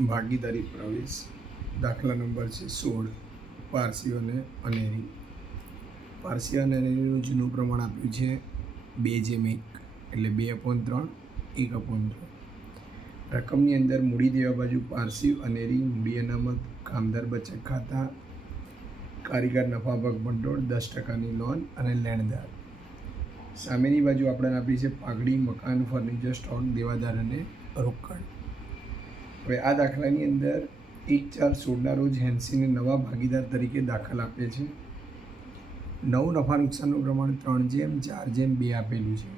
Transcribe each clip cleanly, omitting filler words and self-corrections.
ભાગીદારી પ્રવેશ દાખલા નંબર છે 16 પારસીઓ અને અનેરી. પારસી અને અનેરીનું જૂનું પ્રમાણ આપ્યું છે 2:1 એટલે 2/3 1/3. રકમની અંદર મૂડી દેવા બાજુ પારસી અનેરી, મૂડી અનામત, કામદાર બચત ખાતા, કારીગર નફા ભાગ ભંડોળ, 10%ની લોન અને લેણદાર. સામેની બાજુ આપણને આપી છે પાઘડી, મકાન, ફર્નિચર, સ્ટોક, દેવાદાર અને રોકડ. હવે આ દાખલાની અંદર 1/4/16ના રોજ હેન્સીને નવા ભાગીદાર તરીકે દાખલ આપે છે. નવું નફા નુકસાનનું પ્રમાણ 3/4/2 આપેલું છે.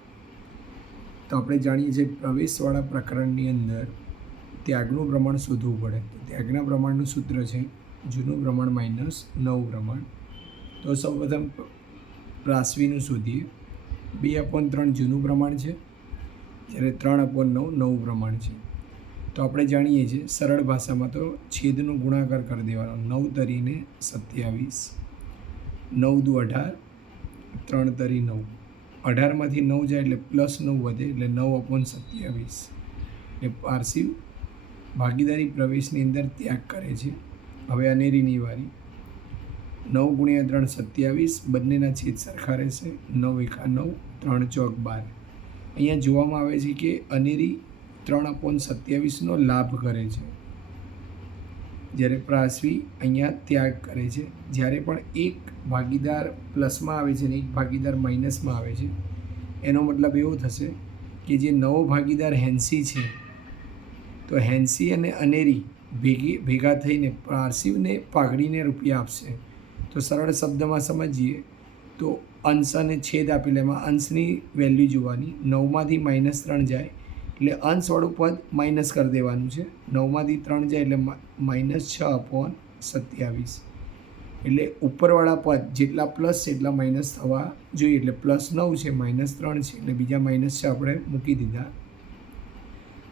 તો આપણે જાણીએ છીએ પ્રવેશવાળા પ્રકરણની અંદર ત્યાગનું પ્રમાણ શોધવું પડે. તો ત્યાગના પ્રમાણનું સૂત્ર છે જૂનું પ્રમાણ માઇનસ નવું પ્રમાણ. તો સૌપ્રથમ પ્રાસવીનું શોધીએ. 2/3 જૂનું પ્રમાણ છે, જ્યારે 3/9 નવું પ્રમાણ છે. તો આપણે જાણીએ છીએ સરળ ભાષામાં તો છેદનો ગુણાકાર કરી દેવાનો. 9 તરીને 27, 9 દુ 18, 3 તરી 9. 18માંથી 9 જાય એટલે +9 વધે એટલે 9/27. એટલે પારસી ભાગીદારી પ્રવેશની અંદર ત્યાગ કરે છે. હવે અનેરીની વારી. 9 × 3 27, બંનેના છેદ સરખા રહેશે. 9 × 1 9, 3 × 4 12. અહીંયા જોવામાં આવે છે કે અનેરી 3/27નો લાભ કરે છે, જ્યારે પ્રાસવી અહીંયા ત્યાગ કરે છે. જ્યારે પણ એક ભાગીદાર પ્લસમાં આવે છે અને એક ભાગીદાર માઇનસમાં આવે છે, એનો મતલબ એવો થશે કે જે નવો ભાગીદાર હેન્સી છે, તો હેન્સી અને અનેરી ભેગા થઈને પારસીને પાઘડીને રૂપિયા આપશે. તો સરળ શબ્દમાં સમજીએ તો અંશ અને છેદ આપેલા, એમાં અંશની વેલ્યુ જોવાની. 9માંથી -3 જાય એટલે અંશવાળું પદ માઇનસ કરી દેવાનું છે. 9માંથી 3 જાય એટલે -6/27. એટલે ઉપરવાળા પદ જેટલા પ્લસ છે એટલા માઇનસ થવા જોઈએ. એટલે +9 છે, -3 છે, એટલે બીજા -6 આપણે મૂકી દીધા.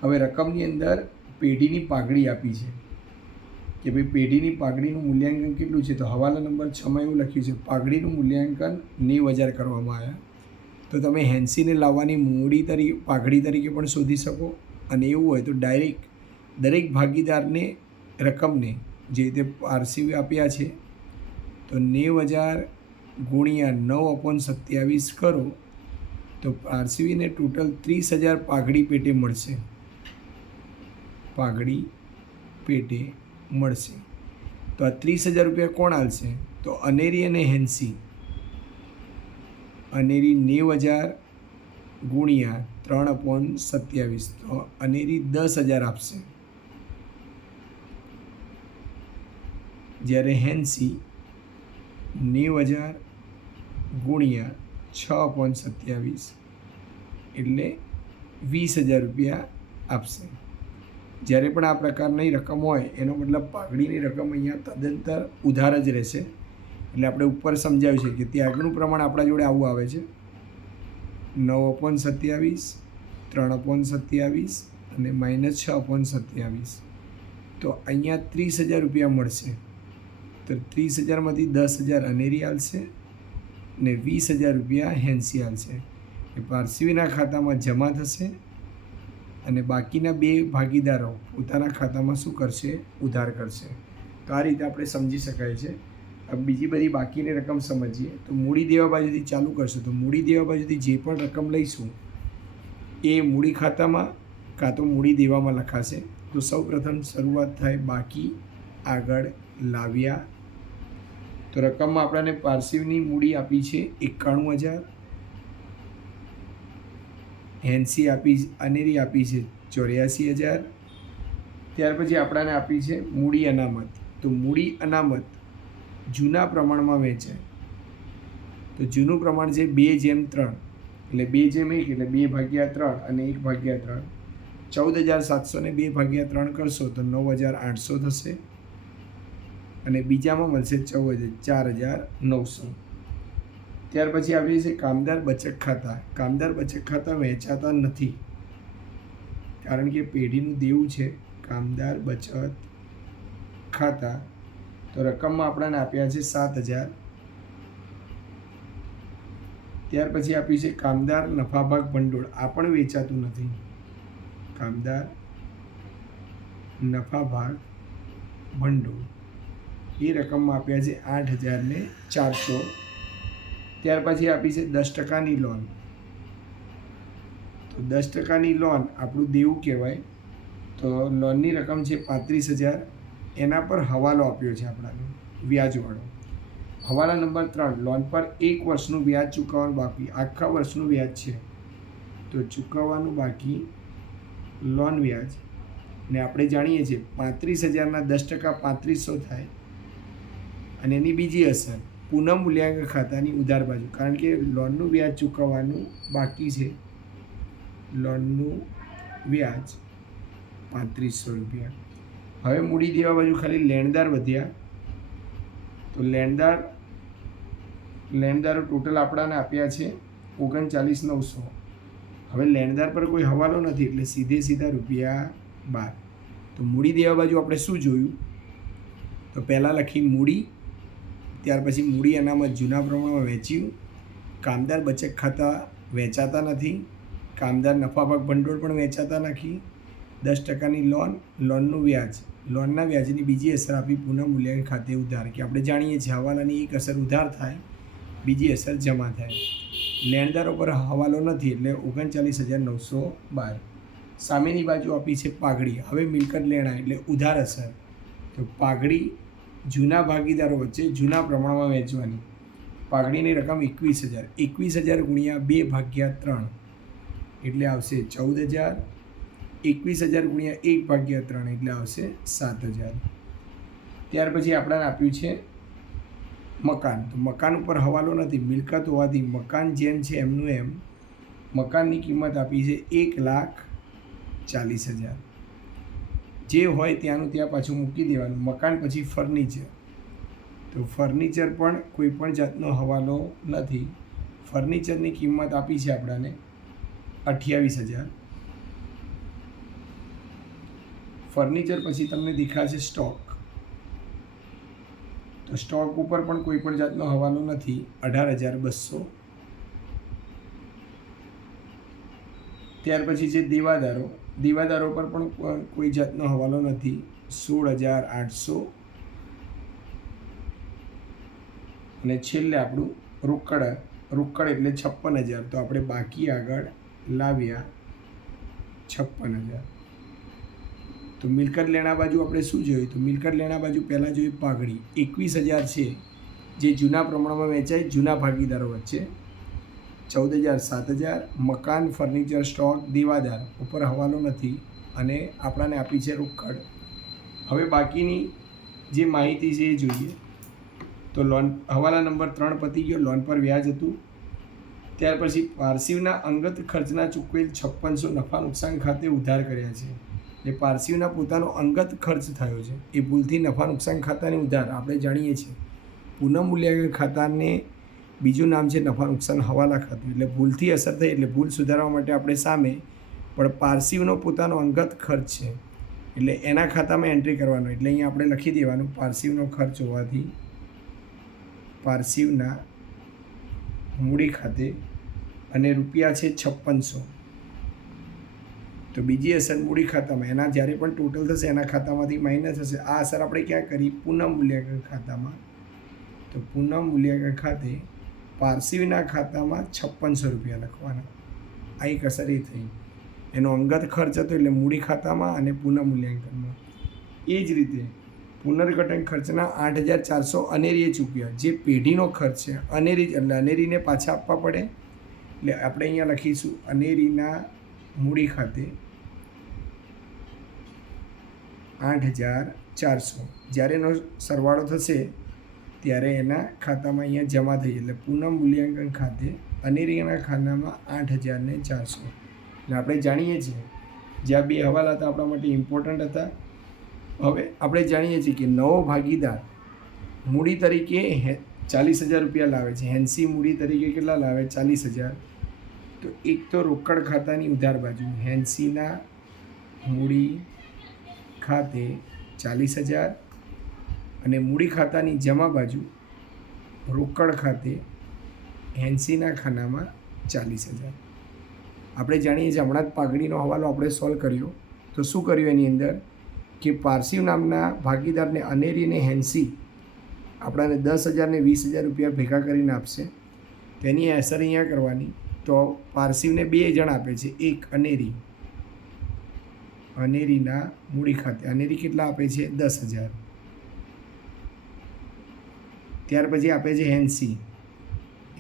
હવે રકમની અંદર પેઢીની પાઘડી આપી છે કે ભાઈ પેઢીની પાઘડીનું મૂલ્યાંકન કેટલું છે. તો હવાલા નંબર 6માં એવું લખ્યું છે પાઘડીનું મૂલ્યાંકન 90,000 કરવામાં આવ્યા. તો તમે હેન્સીને લાવવાની મૂડી તરીકે પાઘડી તરીકે પણ શોધી શકો, અને એવું હોય તો ડાયરેક્ટ દરેક ભાગીદારને રકમને જે રીતે પારસી આપ્યા છે તો 90,000 × 9/27 કરો તો પારસીને ટોટલ 30,000 પાઘડી પેટે મળશે. પાઘડી પેટે મળશે. તો આ 30,000 રૂપિયા કોણ આલશે? તો અનેરી અને હેન્સી. અનેરી 90,000 × 3/27, તો અનેરી 10,000 આપશે, જ્યારે હેન્સી 90,000 × 6/27 એટલે 20,000 રૂપિયા આપશે. જ્યારે પણ આ પ્રકારની રકમ હોય એનો મતલબ પાઘડીની રકમ અહીંયા તદંતર ઉધાર જ રહેશે. એટલે આપણે ઉપર સમજાવ્યું છે કે ત્યાગનું પ્રમાણ આપણા જોડે આવું આવે છે 9/27, 3/27 અને -6/27. તો અહીંયા 30,000 રૂપિયા મળશે. તો 30,000માંથી 10,000 અનેરી આલશે ને 20,000 રૂપિયા હેન્સી આલશે. એ પારસીના ખાતામાં જમા થશે અને બાકીના બે ભાગીદારો પોતાના ખાતામાં શું કરશે? ઉધાર કરશે. તો આ રીતે આપણે સમજી શકાય છે. હવે બીજી બધી બાકીની રકમ સમજીએ. તો મૂડી દેવા બાજુથી ચાલુ કરશું. તો મૂડી દેવા બાજુથી જે પણ રકમ લઈશું એ મૂડી ખાતામાં કાં તો મૂડી દેવામાં લખાશે. તો સૌપ્રથમ શરૂઆત થાય બાકી, આગળ લાવ્યા. તો રકમમાં આપણને પારસીની મૂડી આપી છે 91,000, હેન્સી આપી અનેરી આપી છે 84,000. ત્યાર પછી આપણને આપી છે મૂડી અનામત. તો મૂડી અનામત જૂના પ્રમાણમાં વહેંચાય. તો જૂનું પ્રમાણ છે 2:3 એટલે 2:1 એટલે 2/3 અને 1/3. 14,700 ને 2/3 કરશો તો 9,800 થશે, અને બીજામાં મળશે 4,900. ત્યાર પછી આપીએ છીએ કામદાર બચત ખાતા. કામદાર બચત ખાતા વહેંચાતા નથી કારણ કે પેઢીનું દેવું છે. કામદાર બચત ખાતા તો રકમમાં આપણને આપ્યા છે 7,000. ત્યાર પછી આપી છે કામદાર નફા ભાગ ભંડોળ. આ પણ વેચાતું નથી. કામદાર નફા ભાગ ભંડોળ એ રકમમાં આપ્યા છે 8,400. ત્યાર પછી આપી છે 10%ની લોન. તો 10%ની લોન આપણું દેવું કહેવાય. તો લોનની રકમ છે 35,000. એના પર હવાલો આપ્યો છે આપણાને વ્યાજવાળો. હવાલા નંબર 3, લોન પર 1 વર્ષનું વ્યાજ ચૂકવવાનું બાકી. આખા વર્ષનું વ્યાજ છે તો ચૂકવવાનું બાકી લોન વ્યાજ. ને આપણે જાણીએ છીએ 35,000ના 10% 3500 થાય. અને એની બીજી અસર પુનઃ મૂલ્યાંકન ખાતાની ઉધાર બાજુ, કારણ કે લોનનું વ્યાજ ચૂકવવાનું બાકી છે. લોનનું વ્યાજ 3500 રૂપિયા. હવે મૂડી દેવા બાજુ ખાલી લેણદાર વધ્યા. તો લેણદારો ટોટલ આપણાને આપ્યા છે 39,900. હવે લેણદાર પર કોઈ હવાલો નથી એટલે સીધા રૂપિયા 12. તો મૂડી દેવા બાજુ આપણે શું જોયું? તો પહેલાં લખી મૂડી, ત્યાર પછી મૂડી અનામત જૂના પ્રમાણમાં વેચ્યું. કામદાર બચત ખાતા વેચાતા નથી. કામદાર નફા ભાગ ભંડોળ પણ વેચાતા નથી. 10%ની લોનનું વ્યાજ, લોનના વ્યાજની બીજી અસર આપી પુનઃ મૂલ્યાંકન ખાતે ઉધાર. કે આપણે જાણીએ છીએ હવાલાની એક અસર ઉધાર થાય, બીજી અસર જમા થાય. લેણદારો પર હવાલો નથી એટલે 39,912. સામેની બાજુ આપી છે પાઘડી. હવે મિલકત લેણા એટલે ઉધાર અસર. તો પાઘડી જૂના ભાગીદારો વચ્ચે જૂના પ્રમાણમાં વેચવાની. પાઘડીની રકમ 21,000. 21,000 ગુણ્યા 2/3 એટલે આવશે 14,000. 21,000 ગુણ્યા 1/3 એટલે આવશે 7,000. ત્યાર પછી આપણાને આપ્યું છે મકાન. તો મકાન ઉપર હવાલો નથી, મિલકત હોવાથી મકાન જેમ છે એમનું એમ મકાનની કિંમત આપી છે 1,40,000. જે હોય ત્યાંનું ત્યાં પાછું મૂકી દેવાનું. મકાન પછી ફર્નિચર. તો ફર્નિચર પણ કોઈ પણ જાતનો હવાલો નથી. ફર્નિચરની કિંમત આપી છે આપણાને 28,000. ફર્નિચર પછી તમને દેખાશે સ્ટોક. તો સ્ટોક ઉપર પણ કોઈ પણ જાતનો હવાલો નથી, 18,200. ત્યાર પછી છે દેવાદારો પર પણ કોઈ જાતનો હવાલો નથી, 16,800. અને છેલ્લે આપણું રોકડ એટલે 56,000. તો આપણે બાકી આગળ લાવ્યા 56,000. તો મિલકત લેણા બાજુ આપણે શું જોયું? તો મિલકત લેણા બાજુ પહેલાં જોયું પાઘડી 21,000 છે જે જૂના પ્રમાણમાં વેચાય જૂના ભાગીદારો વચ્ચે. 14,000 7,000. મકાન, ફર્નિચર, સ્ટોક, દેવાદાર ઉપર હવાલો નથી અને આપણાને આપી છે રોકડ. હવે બાકીની જે માહિતી છે એ જોઈએ. તો લોન હવાલા નંબર 3 પતી ગયો. લોન પર વ્યાજ હતું. ત્યાર પછી પાર્સિવના અંગત ખર્ચના ચૂકવેલ 5600 નફા નુકસાન ખાતે ઉધાર કર્યા છે. એ પાર્સિવના પોતાનો અંગત ખર્ચ થયો છે એ ભૂલથી નફા નુકસાન ખાતાની ઉધાર. આપણે જાણીએ છીએ પુનઃ મૂલ્યાંકન ખાતાને બીજું નામ છે નફા નુકસાન હવાલા ખાતું. એટલે ભૂલથી અસર થઈ એટલે ભૂલ સુધારવા માટે આપણે સામે પણ પાર્સિવનો પોતાનો અંગત ખર્ચ છે એટલે એના ખાતામાં એન્ટ્રી કરવાનો. એટલે અહીંયા આપણે લખી દેવાનું પાર્સિવનો ખર્ચ હોવાથી પાર્સિવના મૂડી ખાતે અને રૂપિયા છે 5600. તો બીજી અસર મૂડી ખાતામાં એના જ્યારે પણ ટોટલ થશે એના ખાતામાંથી માઇનસ થશે. આ અસર આપણે ક્યાં કરી? પુનઃ મૂલ્યાંકન ખાતામાં. તો પુનઃ મૂલ્યાંકન ખાતે પાર્સિવના ખાતામાં 5600 રૂપિયા લખવાના. આ એક અસર એ થઈ. એનો અંગત ખર્ચ હતો એટલે મૂડી ખાતામાં અને પુનઃ મૂલ્યાંકનમાં. એ જ રીતે પુનર્ગઠન ખર્ચના 8,400 અનેરીએ ચૂક્યા. જે પેઢીનો ખર્ચ છે અનેરી એટલે અનેરીને પાછા આપવા પડે. એટલે આપણે અહીંયા લખીશું અનેરીના મૂડી ખાતે 8,400. જ્યારે એનો સરવાળો થશે ત્યારે એના ખાતામાં અહીંયા જમા થઈ. એટલે પુનઃ મૂલ્યાંકન ખાતે અનેરીના ખાતામાં 8,400. એટલે આપણે જાણીએ છીએ જ્યાં બે હવાલા હતા આપણા માટે ઇમ્પોર્ટન્ટ હતા. હવે આપણે જાણીએ છીએ કે નવો ભાગીદાર મૂડી તરીકે 40,000 રૂપિયા લાવે છે. હેન્સી મૂડી તરીકે કેટલા લાવે? 40,000. તો એક તો રોકડ ખાતાની ઉધાર બાજુ હેન્સીના મૂડી ખાતે 40,000 અને મૂડી ખાતાની જમા બાજુ રોકડ ખાતે હેન્સીના ખાનામાં 40,000. આપણે જાણીએ છીએ હમણાં જ પાઘડીનો હવાલો આપણે સોલ્વ કર્યો. તો શું કર્યું એની અંદર કે પારસીવ નામના ભાગીદારને અનેરી અને હેન્સી આપણાને 10,000 ને 20,000 રૂપિયા ભેગા કરીને આપશે. તેની અસર અહીંયા કરવાની. તો પારસીવને 2 જણ આપે છે, એક અનેરીના મૂડી ખાતે અનેરી કેટલા આપે છે? 10,000. ત્યાર પછી આપે છે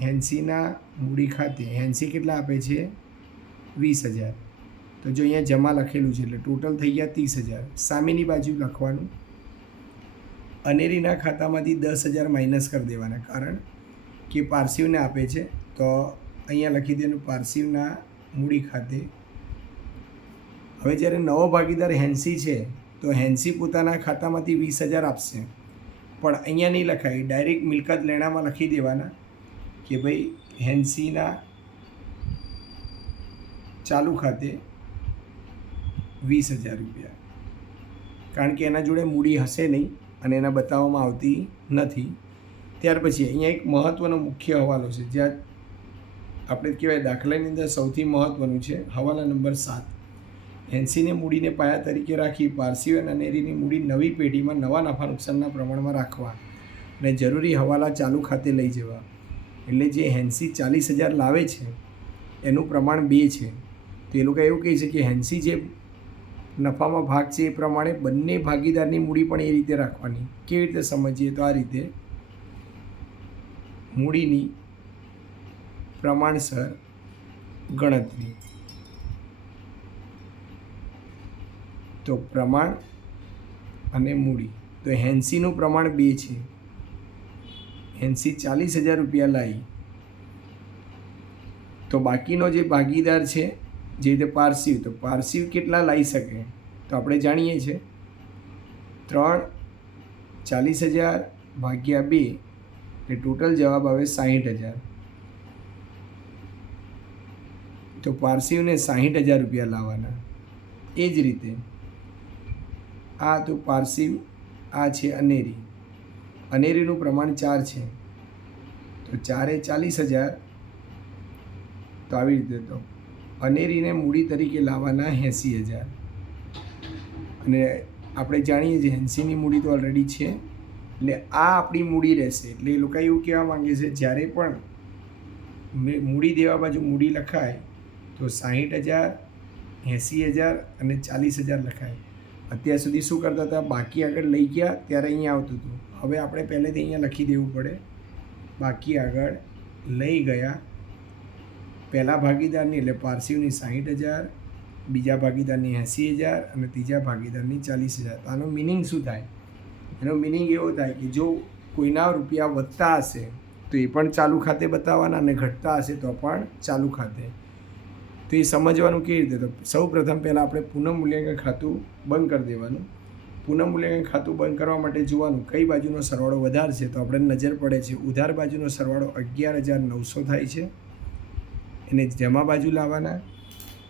હેન્સીના મૂડી ખાતે હેન્સી કેટલા આપે છે? 20,000. તો જો અહીંયા જમા લખેલું છે એટલે ટોટલ થઈ ગયા 30,000. સામેની બાજુ લખવાનું, અનેરીના ખાતામાંથી 10,000 માઇનસ કરી દેવાના, કારણ કે પારસીવને આપે છે. તો અહીંયા લખી દેવાનું પારસીવના મૂડી ખાતે. હવે જ્યારે નવો ભાગીદાર હેન્સી છે તો હેન્સી પોતાના ખાતામાંથી 20,000 આપશે, પણ અહીંયા નહીં લખાય, ડાયરેક્ટ મિલકત લેણામાં લખી દેવાના કે ભાઈ હેન્સીના ચાલુ ખાતે 20,000 રૂપિયા, કારણ કે એના જોડે મૂડી હશે નહીં અને એના બતાવવામાં આવતી નથી. ત્યાર પછી અહીંયા એક મહત્ત્વનો મુખ્ય હવાલો છે, જ્યાં આપણે કહેવાય દાખલાની અંદર સૌથી મહત્ત્વનું છે હવાલા નંબર 7. હેન્સીને મૂડીને પાયા તરીકે રાખી પારસીવ અને અનેરીની મૂડી નવી પેઢીમાં નવા નફા નુકસાનના પ્રમાણમાં રાખવા અને જરૂરી હવાલા ચાલુ ખાતે લઈ જવા. એટલે જે હેન્સી 40,000 લાવે છે એનું પ્રમાણ 2 છે. તો એ લોકો એવું કહે છે કે હેન્સી જે નફામાં ભાગ છે એ પ્રમાણે બંને ભાગીદારની મૂડી પણ એ રીતે રાખવાની. કેવી રીતે સમજીએ? તો આ રીતે મૂડીની પ્રમાણસર ગણતરી. તો પ્રમાણ અને મૂડી. તો હેન્સીનું પ્રમાણ 2 છે. હેન્સી 40,000 રૂપિયા લાવી, તો બાકીનો જે ભાગીદાર છે જે રીતે પારસીવ, તો પારસીવ કેટલા લાવી શકે? તો આપણે જાણીએ છીએ 3 40,000 ભાગ્યા 2 એટલે ટોટલ જવાબ આવે 60,000. તો પારસીવને 60,000 રૂપિયા લાવવાના. એ જ રીતે આ તો પારસીવ, આ છે અનેરી. અનેરીનું પ્રમાણ 4 છે, તો 4 એ 40,000. તો આવી રીતે તો અનેરીને મૂડી તરીકે લાવવાના 80,000. અને આપણે જાણીએ છીએ હેન્સીની મૂડી તો ઓલરેડી છે, એટલે આ આપણી મૂડી રહેશે. એટલે એ લોકો એવું કહેવા માંગે છે જ્યારે પણ મૂડી દેવા બાજુ મૂડી લખાય તો 60,000, 80,000 અને 40,000 લખાય. અત્યાર સુધી શું કરતા હતા? બાકી આગળ લઈ ગયા ત્યારે અહીંયા આવતું હતું. હવે આપણે પહેલેથી અહીંયા લખી દેવું પડે, બાકી આગળ લઈ ગયા પહેલા ભાગીદારની એટલે પારસીવની 60,000, બીજા ભાગીદારની 80,000 અને ત્રીજા ભાગીદારની 40,000. તો આનો મિનિંગ શું થાય? એનો મિનિંગ એવો થાય કે જો કોઈના રૂપિયા વધતા હશે તો એ પણ ચાલુ ખાતે બતાવવાના અને ઘટતા હશે તો પણ ચાલુ ખાતે. તો એ સમજવાનું કેવી રીતે? તો સૌ પ્રથમ પહેલાં આપણે પુનઃમૂલ્યાંકન ખાતું બંધ કરી દેવાનું. પુનઃમૂલ્યાંકન ખાતું બંધ કરવા માટે જોવાનું કઈ બાજુનો સરવાળો વધારે છે. તો આપણે નજર પડે છે ઉધાર બાજુનો સરવાળો 11,900 થાય છે, એને જમા બાજુ લાવવાના.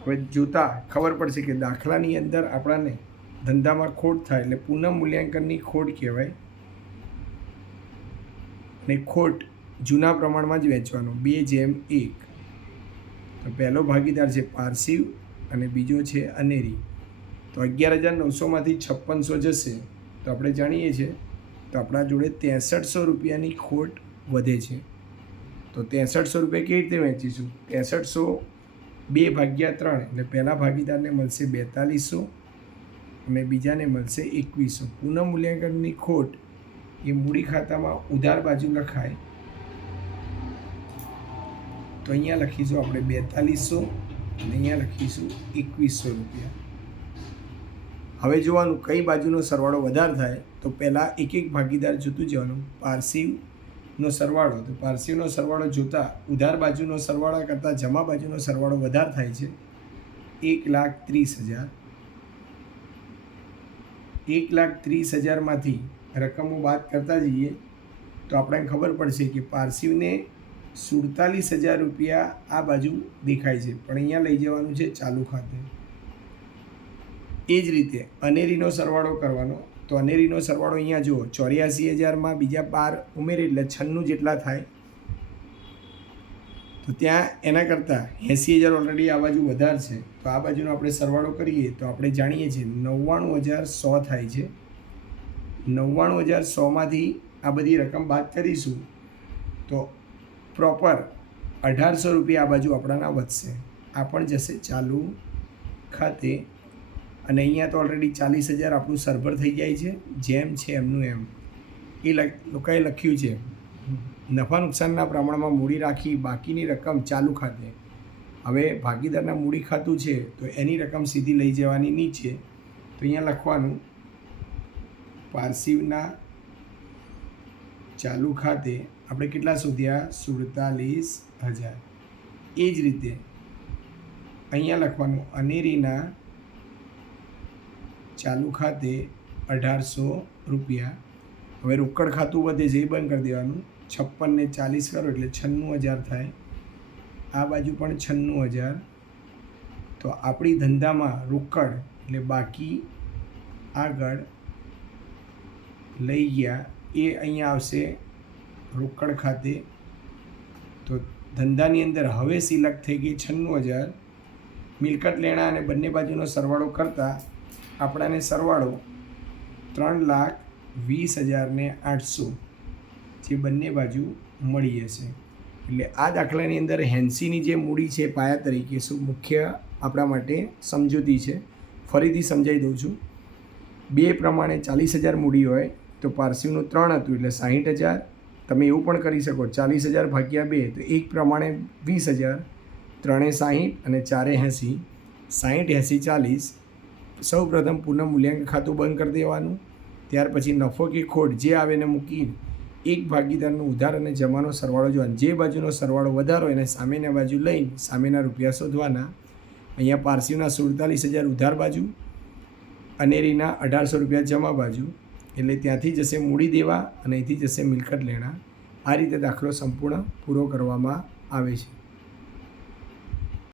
હવે જોતાં ખબર પડશે કે દાખલાની અંદર આપણાને ધંધામાં ખોટ થાય એટલે પુનઃમૂલ્યાંકનની ખોટ કહેવાય, ને ખોટ જૂના પ્રમાણમાં જ વેચવાનું 2:1. તો પહેલો ભાગીદાર છે પારસીવ અને બીજો છે અનેરી. તો 11,900માંથી 5600 જશે તો આપણે જાણીએ છીએ તો આપણા જોડે 6300 રૂપિયાની ખોટ વધે છે. તો 6300 રૂપિયા કેવી રીતે વેચીશું? 6300 2/3 એટલે પહેલા ભાગીદારને મળશે 4200 અને બીજાને મળશે 2100. પુનઃમૂલ્યાંકનની ખોટ એ મૂડી ખાતામાં ઉધાર બાજુ લખાય. તો અહીંયા લખીશું આપણે 4200 અને અહીંયા લખીશું 2100 રૂપિયા. હવે જોવાનું કઈ બાજુનો સરવાળો વધારે થાય. તો પહેલાં એક એક ભાગીદાર જોતું જવાનું. પારસીવનો સરવાળો, તો પારસીવનો સરવાળો જોતાં ઉધાર બાજુનો સરવાળા કરતાં જમા બાજુનો સરવાળો વધારે થાય છે 1,30,000. 1,30,000માંથી રકમો બાદ કરતા જઈએ તો આપણને ખબર પડશે કે પારસીવને 47,000 રૂપિયા આ બાજુ દેખાય છે, પણ અહીંયા લઈ જવાનું છે ચાલુ ખાતે. એ જ રીતે અનેરીનો સરવાળો કરવાનો. તો અનેરીનો સરવાળો અહીંયા જુઓ 84,000માં બીજા 12 ઉમેરી એટલે 96 જેટલા થાય. તો ત્યાં એના કરતાં 80,000 ઓલરેડી આ બાજુ વધારે છે, તો આ બાજુનો આપણે સરવાળો કરીએ તો આપણે જાણીએ છીએ 99,100 થાય છે. 99,100માંથી આ બધી રકમ બાદ કરીશું તો પ્રોપર 1,800 રૂપિયા આ બાજુ આપણાના વધશે. આ પણ જશે ચાલુ ખાતે. અને અહીંયા તો ઓલરેડી 40,000 આપણું સરભર થઈ જાય છે, જેમ છે એમનું એમ. એ લોકોએ લખ્યું છે નફા નુકસાનના પ્રમાણમાં મૂડી રાખી બાકીની રકમ ચાલુ ખાતે. હવે ભાગીદારના મૂડી ખાતું છે તો એની રકમ સીધી લઈ જવાની નીચે. તો અહીંયા લખવાનું પારસીવના ચાલુ ખાતે આપણે કેટલા શોધ્યા? 47,000. એ જ રીતે અહીંયા લખવાનું અનેરીના ચાલુ ખાતે 1,800 રૂપિયા. હવે રોકડ ખાતું વધે છે એ બંધ કરી દેવાનું. 56 ને 40 કરો એટલે 96,000 થાય. આ બાજુ પણ 96,000. તો આપણી ધંધામાં રોકડ એટલે બાકી આગળ લઈ ગયા એ અહીંયા આવશે રોકડ ખાતે. તો ધંધાની અંદર હવે સિલેક્ટ થઈ ગઈ 96,000. મિલકત લેણા અને બંને બાજુનો સરવાળો કરતાં આપણાને સરવાળો 3,20,800 જે બંને બાજુ મળી જશે. એટલે આ દાખલાની અંદર 80ની જે મૂડી છે પાયા તરીકે શું મુખ્ય આપણા માટે સમજૂતી છે. ફરીથી સમજાવી દઉં છું. 2 પ્રમાણે 40,000 મૂડી હોય તો પારસીવનું 3 હતું એટલે 60,000. તમે એવું પણ કરી શકો 40,000 ભાગ્યા 2 તો 1 પ્રમાણે 20,000, 3 60 અને 4 80. 60 80 40. સૌ પ્રથમ પુનઃ મૂલ્યાંકન ખાતું બંધ કરી દેવાનું. ત્યાર પછી નફો કે ખોટ જે આવે એને મૂકી એક ભાગીદારનો ઉધાર અને જમાનો સરવાળો જોવાનો. જે બાજુનો સરવાળો વધારો એને સામેના બાજુ લઈને સામેના રૂપિયા શોધવાના. અહીંયા પારસીવના 47,000 ઉધાર બાજુ, અનેરીના 1,800 રૂપિયા જમા બાજુ. એટલે ત્યાંથી જશે મૂડી દેવા અને અહીંથી જશે મિલકત લેણા. આ રીતે દાખલો સંપૂર્ણ પૂરો કરવામાં આવે છે.